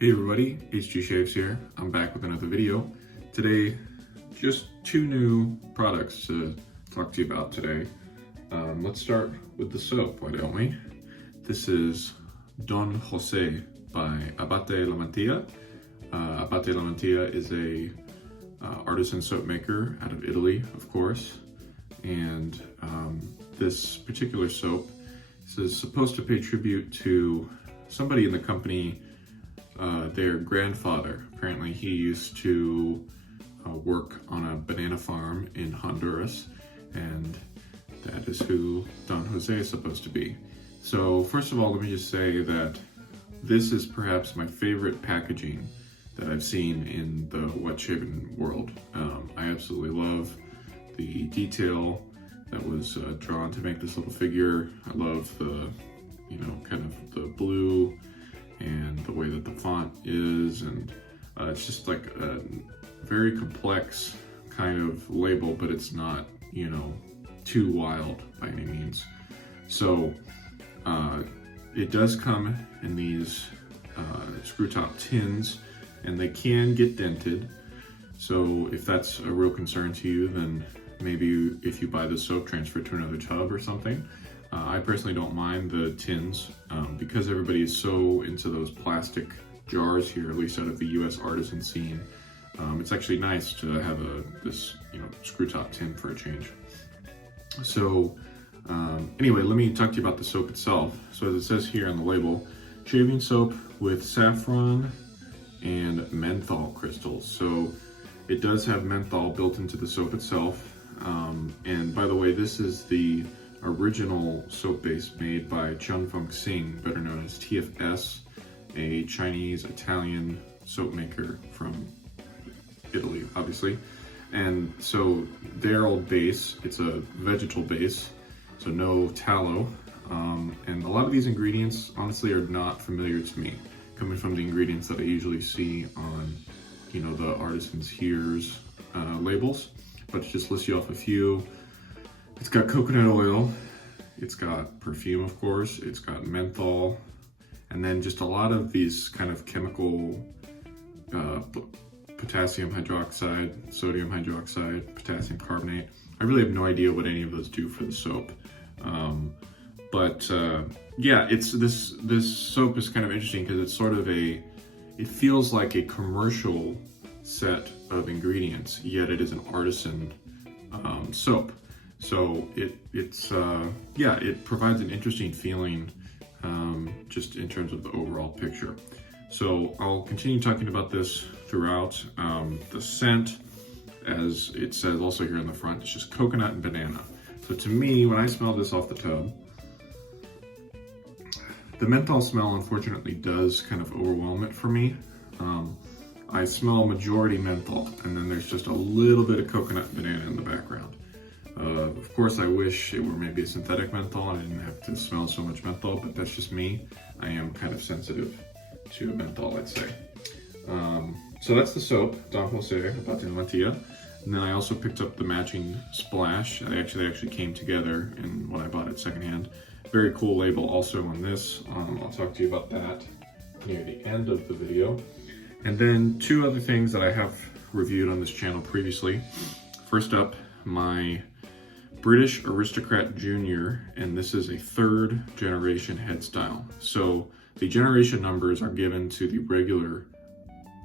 Hey everybody, HG Shaves here. I'm back with another video. Today, just two new products to talk to you about today. Let's start with the soap, why don't we? This is Don Jose by Abbate La Mantia. Abbate La Mantia is a artisan soap maker out of Italy, of course. And this particular soap is supposed to pay tribute to somebody in the company. Their grandfather, apparently he used to work on a banana farm in Honduras, and that is who Don Jose is supposed to be. So first of all, let me just say that this is perhaps my favorite packaging that I've seen in the wet shaving world. I absolutely love the detail that was drawn to make this little figure. I love the, kind of the blue and the way that the font is, and it's just like a very complex kind of label, but it's not, too wild by any means. So it does come in these screw top tins, and they can get dented. So if that's a real concern to you, then maybe if you buy the soap, transfer it to another tub or something. I personally don't mind the tins because everybody is so into those plastic jars here, at least out of the US artisan scene. It's actually nice to have this screw top tin for a change. So anyway, let me talk to you about the soap itself. So as it says here on the label, shaving soap with saffron and menthol crystals. So it does have menthol built into the soap itself. And by the way, this is the original soap base made by Chun-Fung Sing, better known as TFS, a Chinese-Italian soap maker from Italy, obviously. And so their old base, it's a vegetal base, so no tallow. And a lot of these ingredients, honestly, are not familiar to me, coming from the ingredients that I usually see on, the Artisans Here's labels. But to just list you off a few, it's got coconut oil, it's got perfume, of course, it's got menthol, and then just a lot of these kind of chemical potassium hydroxide, sodium hydroxide, potassium carbonate. I really have no idea what any of those do for the soap. Yeah, this soap is kind of interesting because it's sort of it feels like a commercial set of ingredients, yet it is an artisan soap. So it provides an interesting feeling just in terms of the overall picture. So I'll continue talking about this throughout. The scent, as it says also here on the front, it's just coconut and banana. So to me, when I smell this off the tub, the menthol smell unfortunately does kind of overwhelm it for me. I smell majority menthol, and then there's just a little bit of coconut and banana in the background. Of course, I wish it were maybe a synthetic menthol and I didn't have to smell so much menthol, but that's just me. I am kind of sensitive to menthol, I'd say. So that's the soap, Don Jose, Abbate La Mantia. And then I also picked up the matching splash. They actually came together in when I bought it secondhand. Very cool label also on this. I'll talk to you about that near the end of the video. And then two other things that I have reviewed on this channel previously. First up, my British Aristocrat Jr, and this is a 3rd generation head style. So the generation numbers are given to the regular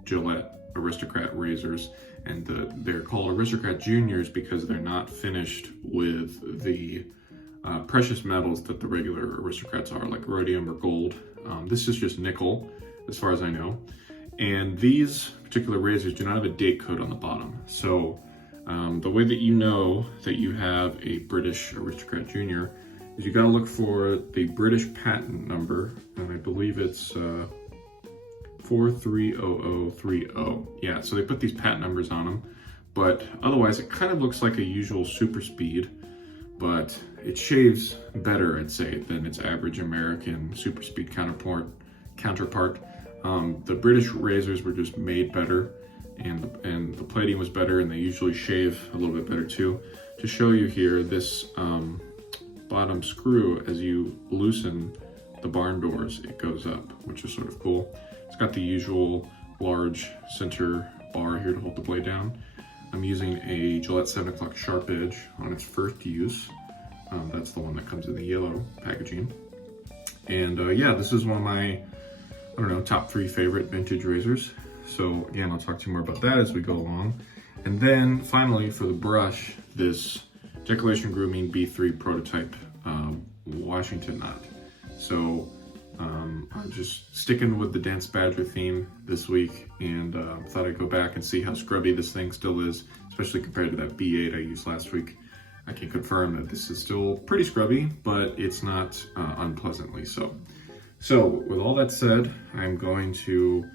Gillette Aristocrat razors, and they're called Aristocrat Juniors because they're not finished with the precious metals that the regular Aristocrats are, like rhodium or gold. This is just nickel, as far as I know. And these particular razors do not have a date code on the bottom. So the way that you know that you have a British Aristocrat Jr is you gotta look for the British patent number, and I believe it's 430030. Yeah, so they put these patent numbers on them, but otherwise it kind of looks like a usual super speed, but it shaves better, I'd say, than its average American super speed counterpart. The British razors were just made better, and the plating was better, and they usually shave a little bit better too. To show you here, this bottom screw, as you loosen the barn doors, it goes up, which is sort of cool. It's got the usual large center bar here to hold the blade down. I'm using a Gillette 7 o'clock sharp edge on its first use. That's the one that comes in the yellow packaging. And yeah, this is one of my, I don't know, top 3 favorite vintage razors. So again, I'll talk to you more about that as we go along. And then finally for the brush, this Decoration Grooming B3 prototype Washington knot. So I'm just sticking with the Dance Badger theme this week, and thought I'd go back and see how scrubby this thing still is, especially compared to that B8 I used last week. I can confirm that this is still pretty scrubby, but it's not unpleasantly so. So with all that said, I'm going to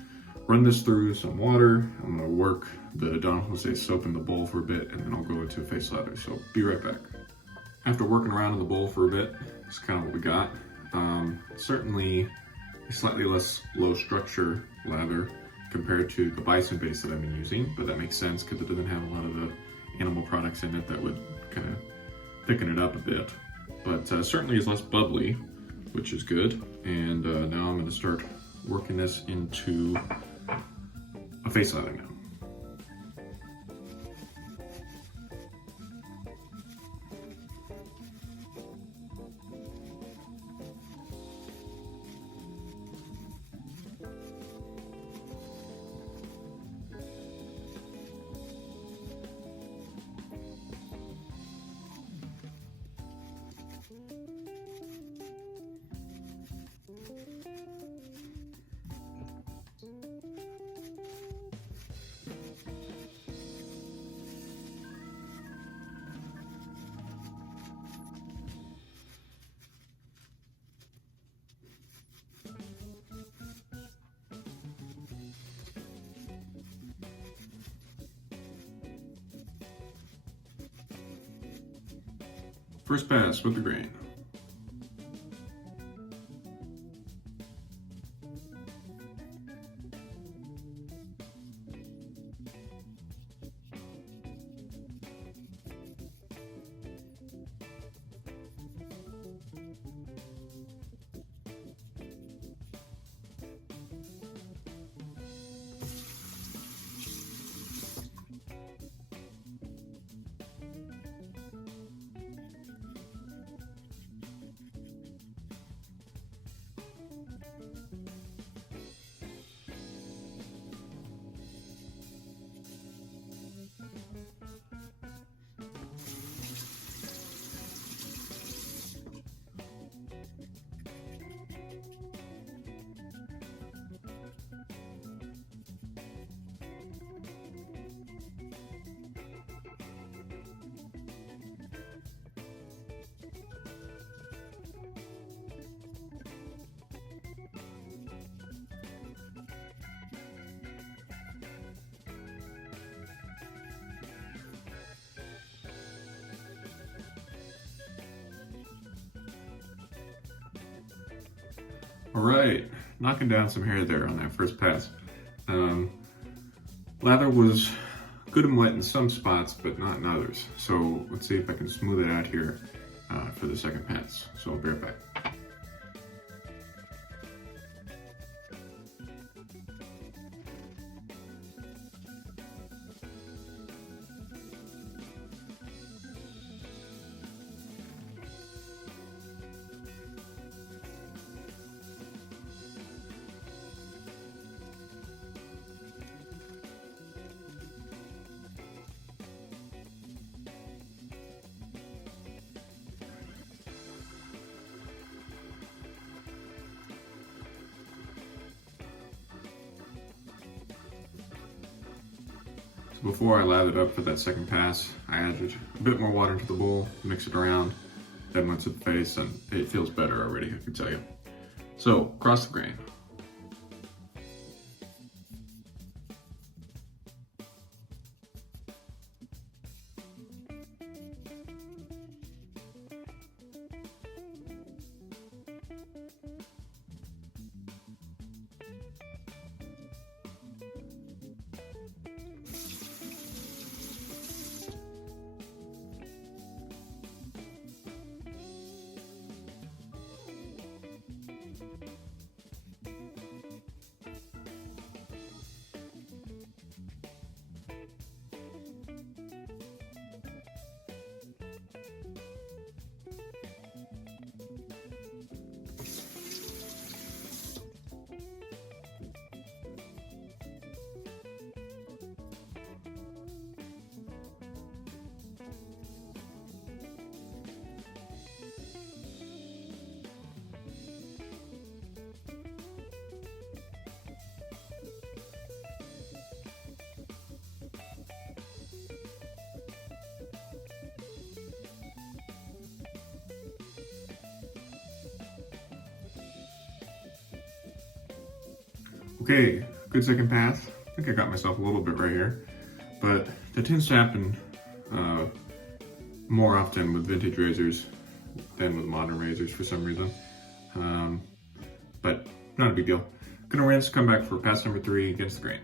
run this through some water. I'm going to work the Don Jose soap in the bowl for a bit, and then I'll go into a face lather. So be right back. After working around in the bowl for a bit, that's kind of what we got. Certainly a slightly less low structure lather compared to the Bison base that I've been using, but that makes sense because it doesn't have a lot of the animal products in it that would kind of thicken it up a bit. But certainly is less bubbly, which is good. And now I'm going to start working this into a face lather now. First pass with the grain. All right, knocking down some hair there on that first pass. Lather was good and wet in some spots, but not in others. So let's see if I can smooth it out here for the second pass. So I'll be right back. Before I lathered up for that second pass, I added a bit more water into the bowl, mix it around, then went to the face, and it feels better already, I can tell you. So, cross the grain. Okay, good second pass. I think I got myself a little bit right here, but that tends to happen more often with vintage razors than with modern razors for some reason. But not a big deal. Gonna rinse, come back for pass number 3 against the grain.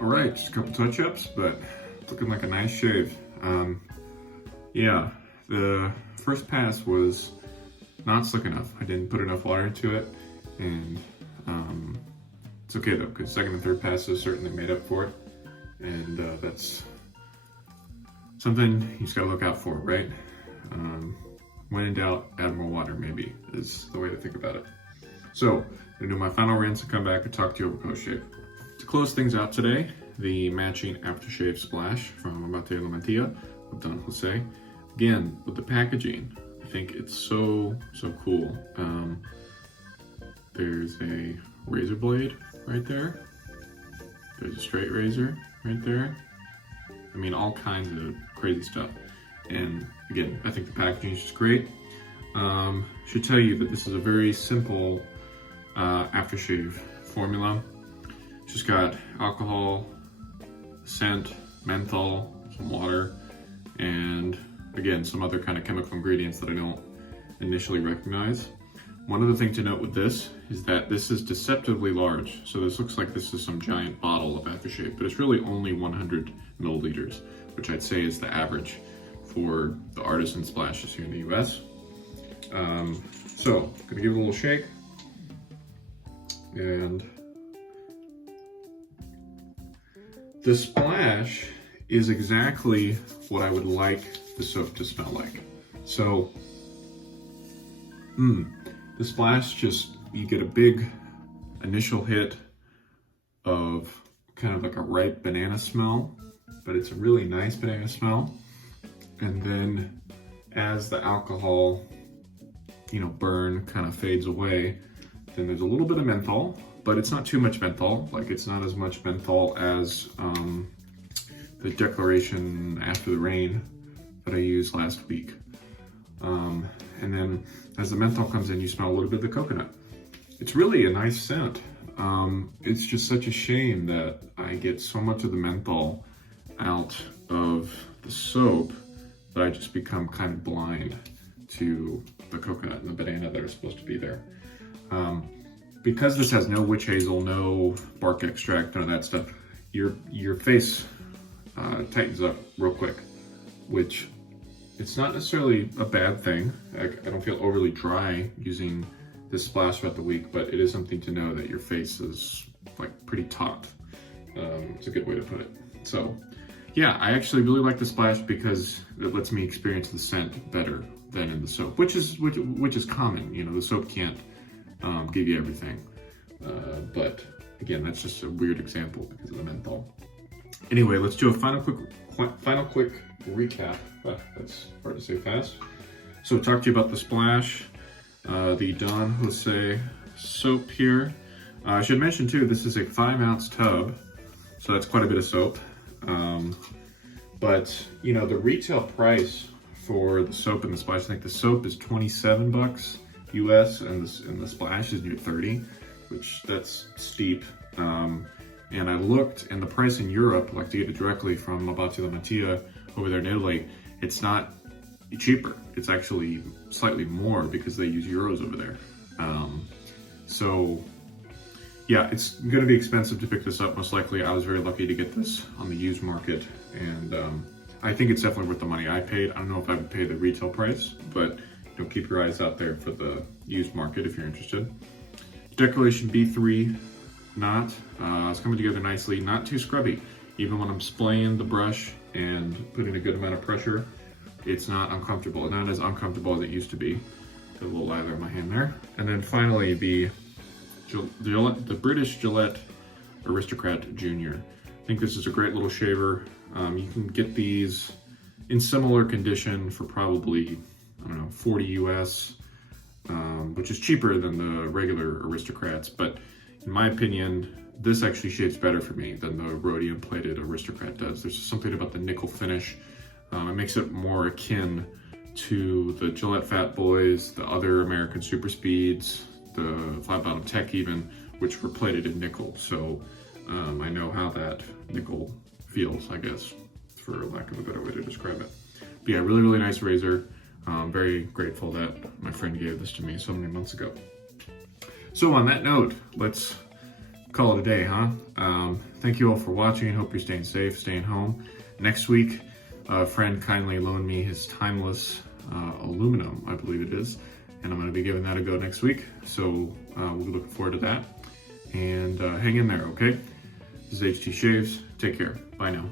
All right, just a couple touch-ups, but it's looking like a nice shave. Yeah, the first pass was not slick enough. I didn't put enough water into it, and it's okay though, because second and third passes certainly made up for it, and that's something you just gotta look out for, right? When in doubt, add more water maybe, is the way to think about it. So, I'm gonna do my final rinse and come back and talk to you over post-shave. To close things out today, the matching aftershave splash from Abbate and Mantia with Don Jose. Again, with the packaging, I think it's so cool. There's a razor blade right there. There's a straight razor right there. I mean, all kinds of crazy stuff. And again, I think the packaging is just great. Should tell you that this is a very simple aftershave formula. Just got alcohol, scent, menthol, some water, and again, some other kind of chemical ingredients that I don't initially recognize. One other thing to note with this is that this is deceptively large. So this looks like this is some giant bottle of aftershave, but it's really only 100 milliliters, which I'd say is the average for the artisan splashes here in the US. So, gonna give it a little shake, and the splash is exactly what I would like the soap to smell like. So, the splash just, you get a big initial hit of kind of like a ripe banana smell, but it's a really nice banana smell. And then as the alcohol, burn kind of fades away, then there's a little bit of menthol, but it's not too much menthol. Like, it's not as much menthol as the Declaration After the Rain that I used last week. And then as the menthol comes in, you smell a little bit of the coconut. It's really a nice scent. It's just such a shame that I get so much of the menthol out of the soap that I just become kind of blind to the coconut and the banana that are supposed to be there. Because this has no witch hazel, no bark extract, none of that stuff, your face tightens up real quick, which it's not necessarily a bad thing. I don't feel overly dry using this splash throughout the week, but it is something to know that your face is like pretty taut. It's a good way to put it. So yeah, I actually really like the splash because it lets me experience the scent better than in the soap, which is common. You know, the soap can't give you everything. But again, that's just a weird example because of the menthol. Anyway, let's do a final quick recap. That's hard to say fast. So talk to you about the splash, the Don Jose soap here. I should mention too, this is a 5-ounce tub, so that's quite a bit of soap. But you know, the retail price for the soap and the splash, I think the soap is $27 US and the splash is near 30, which that's steep. And I looked, and the price in Europe, like to get it directly from Abbate Mantia over there in Italy, it's not cheaper. It's actually slightly more because they use euros over there. So yeah, it's gonna be expensive to pick this up, most likely. I was very lucky to get this on the used market, and I think it's definitely worth the money I paid. I don't know if I would pay the retail price, but you know, keep your eyes out there for the used market if you're interested. Decoration B3 knot. It's coming together nicely, not too scrubby. Even when I'm splaying the brush and putting a good amount of pressure, it's not uncomfortable. Not as uncomfortable as it used to be. Got a little lather in my hand there. And then finally, the British Gillette Aristocrat Jr. I think this is a great little shaver. You can get these in similar condition for probably, I don't know, 40 US, which is cheaper than the regular Aristocrats. But in my opinion, this actually shaves better for me than the rhodium plated Aristocrat does. There's just something about the nickel finish. It makes it more akin to the Gillette Fat Boys, the other American Super Speeds, the Flat Bottom Tech even, which were plated in nickel. So I know how that nickel feels, I guess, for lack of a better way to describe it. But yeah, really, really nice razor. I'm very grateful that my friend gave this to me so many months ago. So on that note, let's call it a day, huh? Thank you all for watching. Hope you're staying safe, staying home. Next week, a friend kindly loaned me his timeless aluminum, I believe it is, and I'm going to be giving that a go next week. So we'll be looking forward to that. And hang in there, okay? This is HT Shaves. Take care. Bye now.